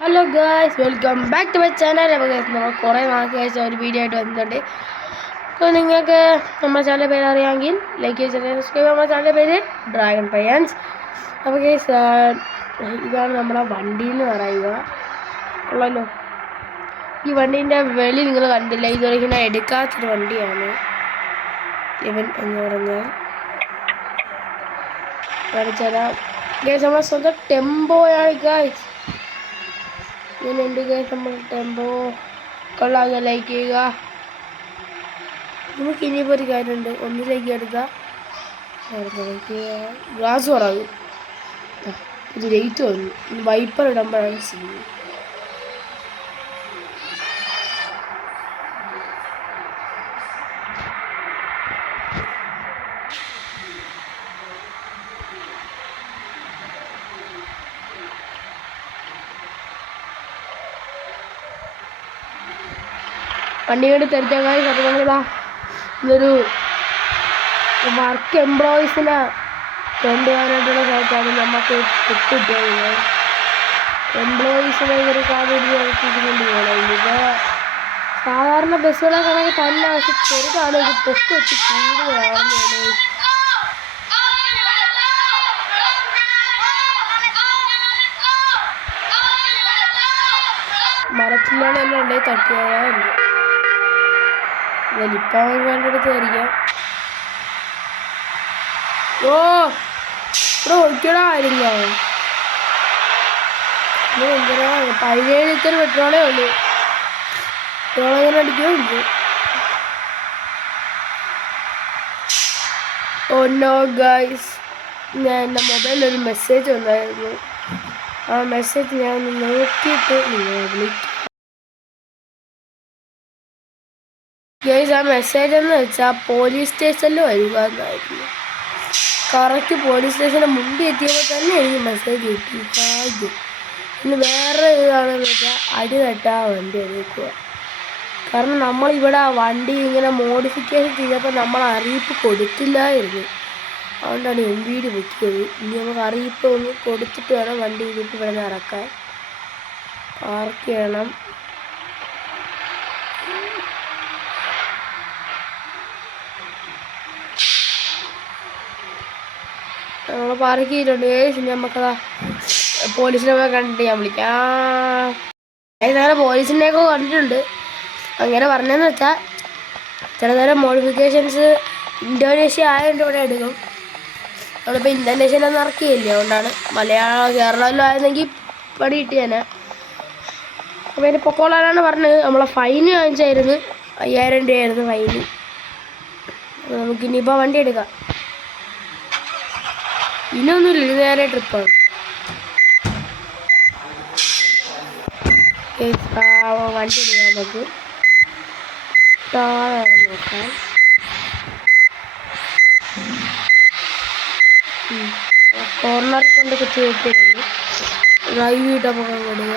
Hello guys, welcome back to my channel. അപ്പോൾ guys, നമ്മൾ കുറേ നാൾക്ക് ശേഷം ഒരു വീഡിയോ ആയിട്ട് വന്നിട്ടുണ്ട്. അപ്പോൾ നിങ്ങൾക്ക് നമ്മുടെ ചാനലിൻ്റെ പേര് അറിയാമെങ്കിൽ ലൈക്ക് ചെയ്ത് സബ്സ്ക്രൈബ്. നമ്മുടെ ചാനലിൻ്റെ പേര് ഡ്രാഗൺ പയ്യൻസ്. അപ്പോൾ ഗൈസ്, ഇതാണ് നമ്മുടെ വണ്ടി എന്ന് പറയുക. ഉള്ളല്ലോ, ഈ വണ്ടീൻ്റെ വെളി നിങ്ങൾ കണ്ടില്ല. ഇതുവരെ ഇങ്ങനെ എടുക്കാത്തൊരു വണ്ടിയാണ് ഇവൻ എന്ന് പറഞ്ഞാൽ. കാണിച്ചുതരാം ഗൈസ്, നമ്മുടെ സ്വന്തം ടെമ്പോയാണ് ഗൈസ്. ഇങ്ങനെയുണ്ട് ഗൈസ് നമ്മുടെ ടെമ്പോ. കൊള്ളാതെ ലൈക്ക് ചെയ്യുക. നമുക്ക് ഇനിയിപ്പോൾ ഒരു കാര്യമുണ്ട്, ഒന്നിലേക്ക് എടുത്താൽ ഗ്ലാസ് കുറവും. ഇത് ലൈറ്റ് വന്നു. വൈപ്പർ ഇടുമ്പോഴാണ് സീൻ. വണ്ടി കൊണ്ട് തെരഞ്ഞാൽ നമ്മളിതാ ഇതൊരു വർക്ക് എംപ്ലോയീസിനെ കൊണ്ടുപോകാനായിട്ടുള്ള സ്ഥലത്താണ് നമുക്ക് കിട്ടിയത്. എംപ്ലോയീസിനെ ഒരു കാര്യം കൊണ്ട് പോകണം. ഇപ്പോൾ സാധാരണ ബസ്സുകളെ കണക്ക് തന്നെ, പക്ഷെ ചെറുതാണ്. ഇത് പൊക്ക് വെച്ച് കൂടുതലാണെന്ന്. മരത്തിലാണ് എന്നെ ഉണ്ടെങ്കിൽ തട്ടിയാലുണ്ട്. വലിപ്പം വേണ്ട അടുത്ത് ആയിരിക്കാം. ഓ, ഇവിടെ ഒഴിക്കണമായിരുന്നോ? എന്തിനാ 17 ലിറ്റർ പെട്രോളേ ഉള്ളൂ. പെട്രോൾ അങ്ങനെ അടിക്കുന്നുണ്ട്. ഓ നോ ഗൈസ്, ഞാൻ എൻ്റെ മൊബൈലിലൊരു മെസ്സേജ് വന്നായിരുന്നു. ആ മെസ്സേജ് ഞാൻ ഒന്ന് നോക്കിയിട്ട് നിങ്ങളെ വിളിക്കാം. ഗൈസ്, ആ മെസ്സേജ് എന്ന് വെച്ചാൽ പോലീസ് സ്റ്റേഷനിൽ വരിക എന്നായിരുന്നു. കറക്റ്റ് പോലീസ് സ്റ്റേഷൻ്റെ മുമ്പിൽ എത്തിയപ്പോൾ തന്നെ എനിക്ക് മെസ്സേജ് കിട്ടി. ഭാഗ്യം. പിന്നെ വേറെ ഇതാണെന്ന് വെച്ചാൽ അടി തട്ടാ വണ്ടി എടുക്കുക. കാരണം നമ്മളിവിടെ വണ്ടി ഇങ്ങനെ മോഡിഫിക്കേഷൻ ചെയ്തപ്പോൾ നമ്മൾ അറിയിപ്പ് കൊടുത്തില്ലായിരുന്നു. അതുകൊണ്ടാണ് MVD പൊക്കിയത്. ഇനി നമുക്ക് അറിയിപ്പ് ഒന്ന് കൊടുത്തിട്ട് വേണം വണ്ടി ഇതിട്ട് ഇവിടെ നിന്ന് ഇറക്കാൻ. പാർക്ക് ചെയ്യണം. നമ്മൾ പാർക്ക് ചെയ്തിട്ടുണ്ട്. പിന്നെ നമുക്കതാ പോലീസിനെ പോയി കണ്ടിട്ട് ഞാൻ വിളിക്കാം. നേരം പോലീസിനെയൊക്കെ കണ്ടിട്ടുണ്ട്. അങ്ങനെ പറഞ്ഞതെന്ന് വെച്ചാൽ ചില നേരം മോഡിഫിക്കേഷൻസ് ഇന്തോനേഷ്യ ആയതുകൊണ്ട് ഇവിടെ എടുക്കും. നമ്മളിപ്പോൾ ഇന്തോനേഷ്യയിലൊന്നും ഇറക്കിയില്ലേ, അതുകൊണ്ടാണ്. കേരളത്തിലും ആയിരുന്നെങ്കിൽ പടി കിട്ടിയാനെ. അപ്പോൾ ഇനി പൊക്കോളാനാണ് പറഞ്ഞത്. നമ്മളെ ഫൈന് വാങ്ങിച്ചായിരുന്നു. 5000 രൂപയായിരുന്നു ഫൈന്. നമുക്കിനിയിപ്പോൾ വണ്ടി എടുക്കാം. ഇനിയൊന്നുമില്ല, ഇത് നേരെ ട്രിപ്പാണ്. വണ്ടി എടുക്കാം നമുക്ക്. നോക്കാം. കോർണറിൽ കൊണ്ട് കുത്തി വെക്കുന്നുണ്ട്. ഡ്രൈവ് ചെയ്തിട്ടപ്പോൾ കൊടുക്കുക.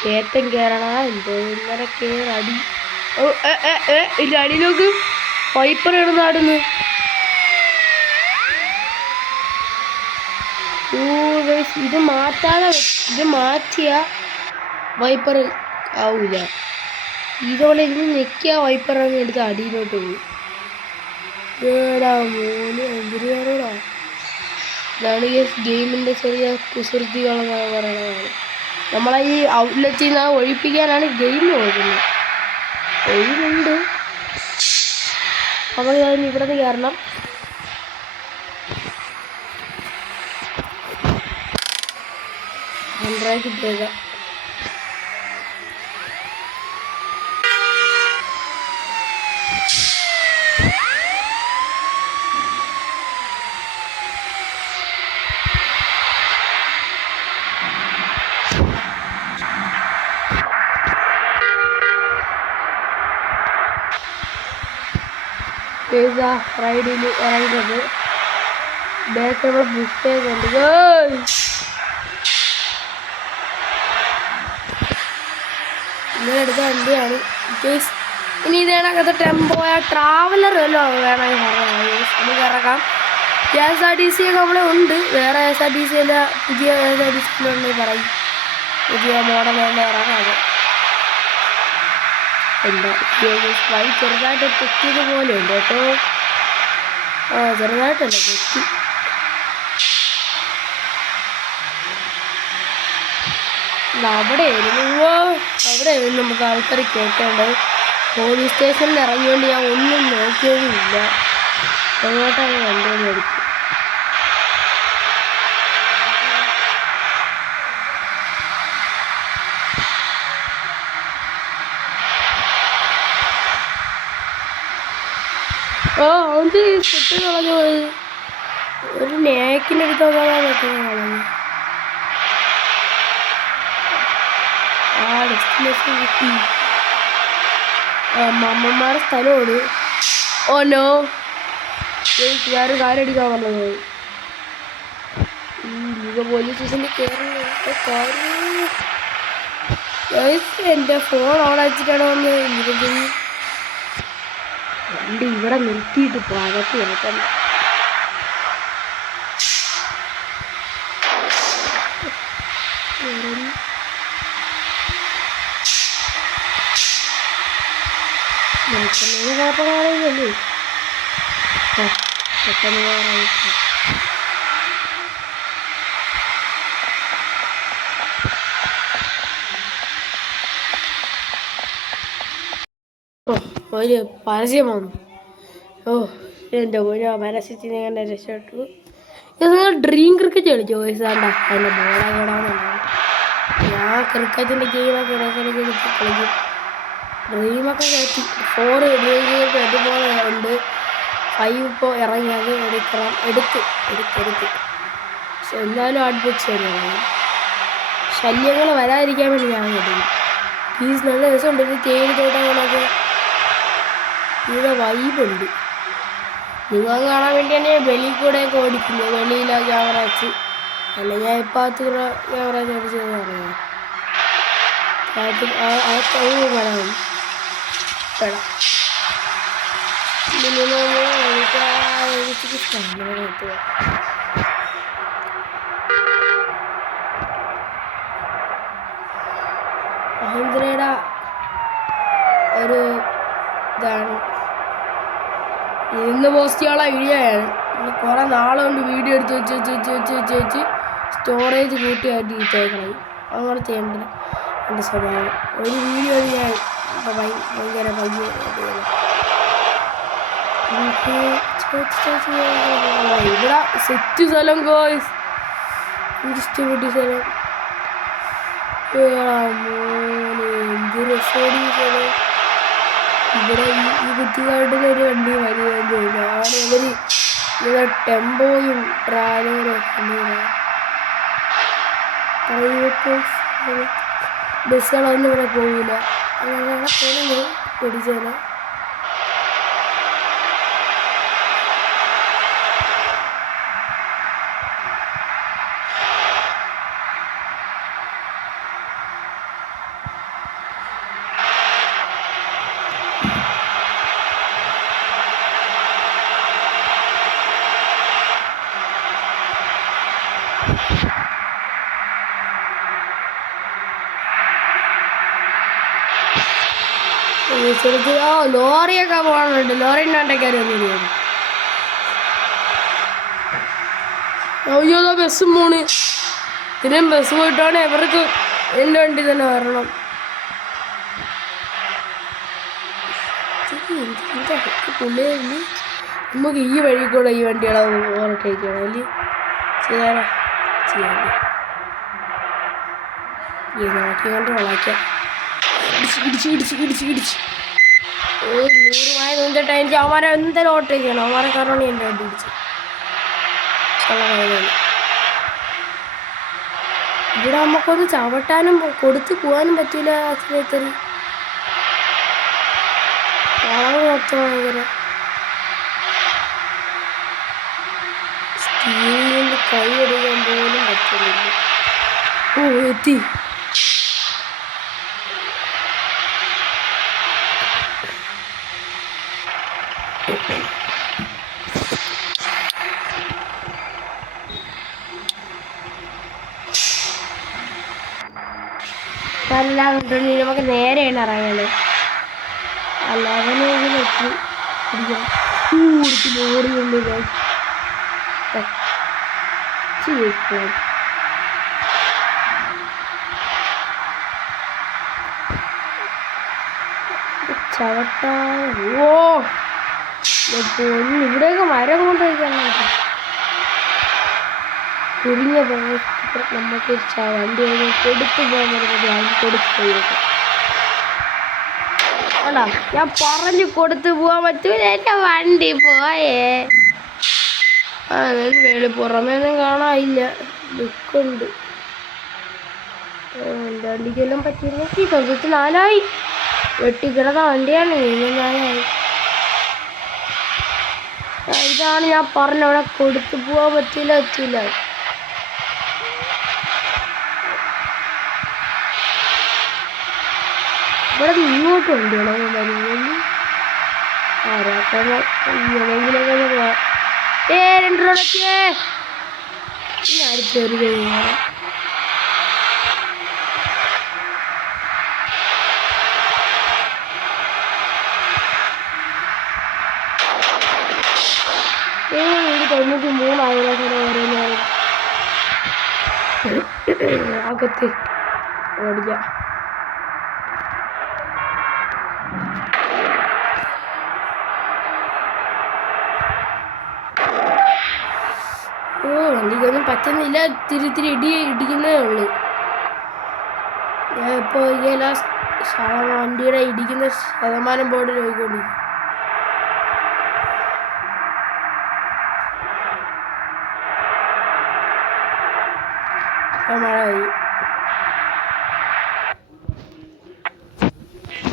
കേറ്റം കയറണ എന്തോ ഇങ്ങനെ അടി. ഓ ഇല്ല, അടിയിലേക്ക് വൈപ്പർ ഇടുന്നാടുന്നു. ഇത് മാറ്റിയ വൈപ്പർ ആവൂല. ഇതോടെ ഇന്ന് ഞെക്കിയ വൈപ്പർ അങ്ങ് എടുത്ത് അടിയിലോട്ട് പോകും. മോന് എന്തിനാണോടാ. ഇതാണ് ഈ ഗെയിമിൻ്റെ ചെറിയ കുസൃതികളെന്ന് പറയണതാണ്. നമ്മളെ ഈ ഔട്ട്ലെറ്റിൽ നിന്ന് ഒഴിപ്പിക്കാനാണ് ഗെയിം നോക്കുന്നത്. ഒഴിവുണ്ട്. അപ്പോൾ ഞാൻ ഇവിടെ നിന്ന് കയറണം. ബ്രേക്ക് ഇട്ടേക്ക. റൈഡിൽ ഇറങ്ങുന്നത് ബാക്ക് നമ്മൾ പുഷ് ചെയ്യുന്നുണ്ട്. ഇങ്ങനെ എടുത്ത വണ്ടിയാണ്. ഇനി ഇത് കണക്കത്തെ ടെമ്പോ ട്രാവലർ വല്ലതും വേണമെങ്കിൽ പറയാം. നമുക്ക് ഇറക്കാം. KSRTC ഒക്കെ നമ്മളെ ഉണ്ട്. വേറെ KSRTC അല്ല, പുതിയ KSRTC പറയും, പുതിയ മോഡൽ തന്നെ ഇറങ്ങാതെ ഉണ്ട്. വഴി ചെറുതായിട്ട് തെറ്റിയത് പോലെ ഉണ്ട് കേട്ടോ. ചെറുതായിട്ടല്ല, തെറ്റി. അവിടെയായിരുന്നു നമുക്ക് ആൾക്കാർ കേൾക്കേണ്ടത്. പോലീസ് സ്റ്റേഷനിൽ ഇറങ്ങിയോണ്ട് ഞാൻ ഒന്നും നോക്കിയതുമില്ല. എങ്ങോട്ടാണ് വണ്ടിയെന്ന് എടുത്തു. അത് ഫുഡ് കളഞ്ഞു പോയത്. ഒരു നേക്കിനടുത്ത് വന്നാൽ പെട്ടെന്ന് കളഞ്ഞു. ഡെസ്റ്റിനേഷൻ കിട്ടി. അമ്മമാരുടെ സ്ഥലമാണ്. ഓനോ ഞാനൊരു കാര്യം അടിക്കാൻ പറഞ്ഞത്. പോലീസ് സ്റ്റേഷനിൽ കയറുന്ന കാര്യം എൻ്റെ ഫോൺ ഓൺ അടിച്ചിട്ടാണ് വന്നത്. വണ്ടി ഇവിടെ നിർത്തിയിട്ട് പാകത്ത് കിടക്കണ്ട. കുഴപ്പമാണല്ലേ പെട്ടെന്ന് ഒരു പരസ്യം വന്നു. എൻ്റെ ഒരു പരസ്യത്തിന് ഞാൻ രക്ഷപ്പെട്ടു. ഇത് നിങ്ങൾ ഡ്രീം ക്രിക്കറ്റ് കളിച്ചോ? വയസ്സാണ്ട അതിൻ്റെ ബോളാകണമെന്നുണ്ടാവും. ഞാൻ ക്രിക്കറ്റിൻ്റെ ഗെയിമൊക്കെ ഇടയ്ക്കിടയ്ക്ക് കളിക്കും. ഡ്രീമൊക്കെ കയറ്റി 4 അതുപോലെ ഉണ്ട്. 5 ഇപ്പോൾ ഇറങ്ങി. അത് എടുത്ത് പക്ഷെ എന്നാലും അഡ്ബുക്സ് തന്നെയാണ്. ശല്യങ്ങൾ വരാതിരിക്കാൻ വേണ്ടി ഞാൻ എടുക്കും. പ്ലീസ് നല്ല രസമുണ്ട്. ഇത് തേയില തോട്ടങ്ങളൊക്കെ ഇവിടെ വൈബുണ്ട്. നിങ്ങൾ കാണാൻ വേണ്ടി തന്നെ വെളിയിൽ കൂടെയൊക്കെ ഓടിക്കില്ല. വെളിയിലെ ക്യാമറ വെച്ച് അല്ല, ഞാൻ ഇപ്പോൾ അകത്ത് ക്യാമറ അടിച്ചത് പറയാം. പറയാം മഹീന്ദ്രയുടെ ഒരു ഇതാണ്. ഇന്ന് പോസ്റ്റ് ചെയ്യാനുള്ള ഐഡിയയാണ്. കുറേ നാളുകൊണ്ട് വീഡിയോ എടുത്ത് വെച്ച് സ്റ്റോറേജ് കൂട്ടിയായിട്ട് ഇട്ടേക്കണം. അങ്ങനെ ചെയ്യേണ്ടത് എൻ്റെ സ്വഭാവം. ഒരു വീഡിയോ ഞാൻ ഭയങ്കര ഇവിടെ സെറ്റ് സ്ഥലം ഗോയ്സ്. ഇഷ്ടപ്പെട്ട സ്ഥലം. എന്ത് രസോടി സ്ഥലം. ഇവിടെ ഈ കുറ്റിക്കാട്ടിലൊരു വണ്ടി വരുന്നത്. ഇവിടെ ടെമ്പോയും ട്രാവലറും ഒക്കെ ബസ്സുകളൊന്നും ഇവിടെ പോകില്ല. അങ്ങനെയാണ് പോകുന്നത്. പിടിച്ചത് ലോറിയൊക്കെ പോകാനുണ്ട്. ലോറിൻ്റെ കയറി വന്നിരിക്കുന്നു. അയ്യോ ബസ്സും പോണ്. ഇതിനും ബസ് പോയിട്ടാണ് ഇവർക്ക് എൻ്റെ വണ്ടി തന്നെ വരണം. പുള്ളിയായിരുന്നു. നമുക്ക് ഈ വഴി കൂടെ ഈ വണ്ടികളെ ഓവർടേക്കണം അല്ലേ? ചെയ്യാനോ ചെയ്യാൻ നോക്കിക്കൊണ്ട് വളയ്ക്കാം. ഇടിച്ച് 100 തൊണ്ടിട്ട് എനിക്ക് അവന്മാരെ എന്തായാലും ഓട്ടേക്കാണ്. അവന്മാരെ കാരണം എൻ്റെ വണ്ടി ഇടിച്ച് ഇവിടെ നമുക്കൊന്ന് ചവിട്ടാനും കൊടുത്ത് പോകാനും പറ്റില്ല. ആശുപത്രി മൊത്തം ഭയങ്കര സ്റ്റീലിൽ കൈ എടുക്കാൻ പോലും പറ്റുന്നില്ല. എത്തി. ആൾക്കാരെല്ലാം കണ്ടുകൊണ്ട് നമുക്ക് നേരെയാണ് ഇറങ്ങുന്നത്. അല്ലാതെ ലോറിയുണ്ട് ചവട്ടാ. ഓ ഇവിടെയൊക്കെ മരം കൊണ്ടുപോയിക്കാൻ കുരുങ്ങിയ നമുക്ക് വണ്ടി കൊടുത്തു പോകാൻ പറഞ്ഞത് കൊടുത്തു പോയേക്കാം. അല്ല ഞാൻ പറഞ്ഞു കൊടുത്തു പോകാൻ പറ്റൂല, എൻ്റെ വണ്ടി പോയേ. വേളി പുറമേന്നും കാണാനില്ല, ദുഃഖമുണ്ട്. എൻ്റെ വണ്ടിക്കെല്ലാം പറ്റിയിരുന്നെങ്കിൽ സ്വന്തത്തിൽ 4 വെട്ടിക്കിടന്ന വണ്ടിയാണ്, 4 ഇതാണ് ഞാൻ പറഞ്ഞ അവിടെ കൊടുത്തു പോകാൻ പറ്റില്ല. ഇവിടെ ഇങ്ങോട്ട് വണ്ടിയാണോ വരുന്നത്? ആരാക്കെങ്കിലൊക്കെ 2 റോഡൊക്കെ ഞാൻ കയറി കഴിഞ്ഞാൽ എനിക്ക് 93,000 അകത്ത് ഓടില്ല. വണ്ടിക്കൊന്നും പറ്റുന്നില്ല, തിരി ഇടിക്കുന്നേ ഉള്ളൂ. ഞാൻ ഇപ്പോൾ വണ്ടിയുടെ ഇടിക്കുന്ന ശതമാനം ബോർഡിൽ പോയിക്കൊണ്ടിരിക്കും.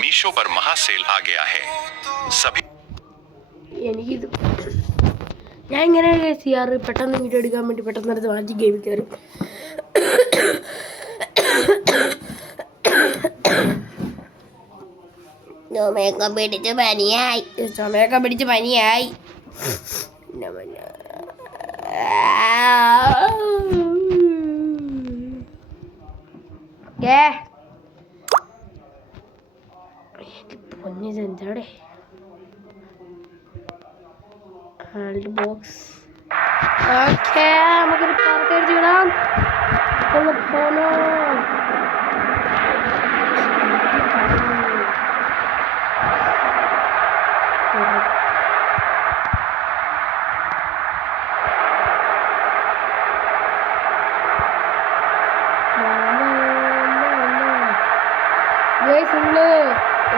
मीशो पर महासेल आ गया है सभी. എനിക്കിത് ഞാൻ ഇങ്ങനെ ചെയ്യാറ്, പെട്ടെന്ന് വീഡിയോ എടുക്കാൻ വേണ്ടി പെട്ടെന്ന് എടുത്ത് മാറ്റി ഗെയിമിൽ കയറി. ചുമയൊക്കെ പിടിച്ച് പനിയായി. പൊന്നിതെന്താടെ ബോക്സ്. ഓക്കെ, നമുക്കൊരു പാർക്ക് അടിച്ചു വിടാം.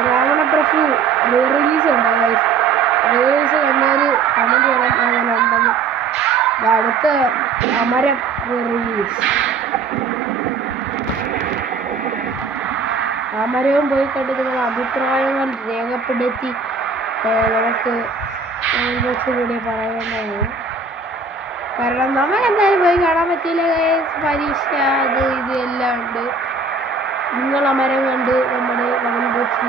രാവണപ്രഭു റിലീസ് ഉണ്ടോ? റിലീസ് കണ്ടാൽ കമന്റ് ചെയ്യണം അങ്ങനെ ഉണ്ടെന്ന്. അടുത്ത അമരം റിലീസ്, അമരവും പോയി കണ്ട് നിങ്ങളുടെ അഭിപ്രായങ്ങൾ രേഖപ്പെടുത്തി നമുക്ക് ബോക്സിലൂടെ പറയേണ്ടതാണ്. കാരണം നമുക്കെന്തായാലും പോയി കാണാൻ പറ്റില്ല, പരീക്ഷ അത് ഇത് എല്ലാം ഉണ്ട്. നിങ്ങൾ അമരം കണ്ട് നമ്മുടെ കമന്റ് ബോക്സിൽ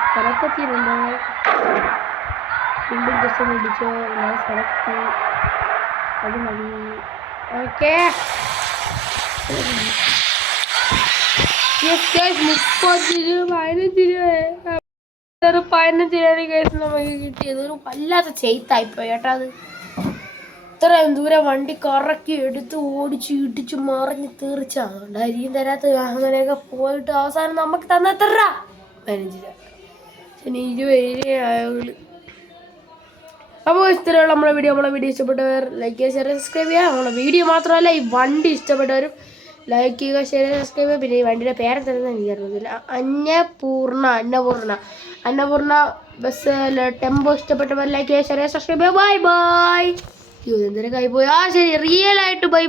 സ്ഥലത്തെത്തിയിട്ടുണ്ട്. വീണ്ടും ജസ്റ്റ് മേടിച്ചോ, ഞാൻ സ്ഥലത്ത് അത് മതി. ഓക്കെ, 15 രൂപ കേസ് നമുക്ക് കിട്ടിയത്. ഒരു വല്ലാത്ത ചെയ്ത്തായിപ്പോയി കേട്ടോ. അത് ഇത്രയും ദൂരം വണ്ടി കറക്കി എടുത്ത് ഓടിച്ച് ഇടിച്ച് മറിഞ്ഞ് തീർച്ചയായിരിക്കും തരാത്ത. അങ്ങനെയൊക്കെ പോയിട്ട് അവസാനം നമുക്ക് തന്നെത്ര 15 രൂപ, 20 രൂപ. അപ്പോൾ ഇത്രയുള്ള നമ്മളെ വീഡിയോ ഇഷ്ടപ്പെട്ടവർ ലൈക്ക് ചെയ്യുക, ഷെയർ സബ്സ്ക്രൈബ് ചെയ്യുക. നമ്മളെ വീഡിയോ മാത്രമല്ല, ഈ വണ്ടി ഇഷ്ടപ്പെട്ടവരും ലൈക്ക് ചെയ്യുക, ഷെയർ സബ്സ്ക്രൈബ് ചെയ്യുക. പിന്നെ ഈ വണ്ടിയുടെ പേരെന്താണെന്ന് എനിക്കറിയത്തില്ല. അന്നപൂർണ ബസ് ടെമ്പോ ഇഷ്ടപ്പെട്ടവർ ലൈക്ക് ചെയ്യുക, ഷെയർ സബ്സ്ക്രൈബ് ചെയ്യുക. ബൈ. എന്തിനൊക്കെ ആയിപ്പോയി. ശരി, റിയൽ ആയിട്ട് ബൈ.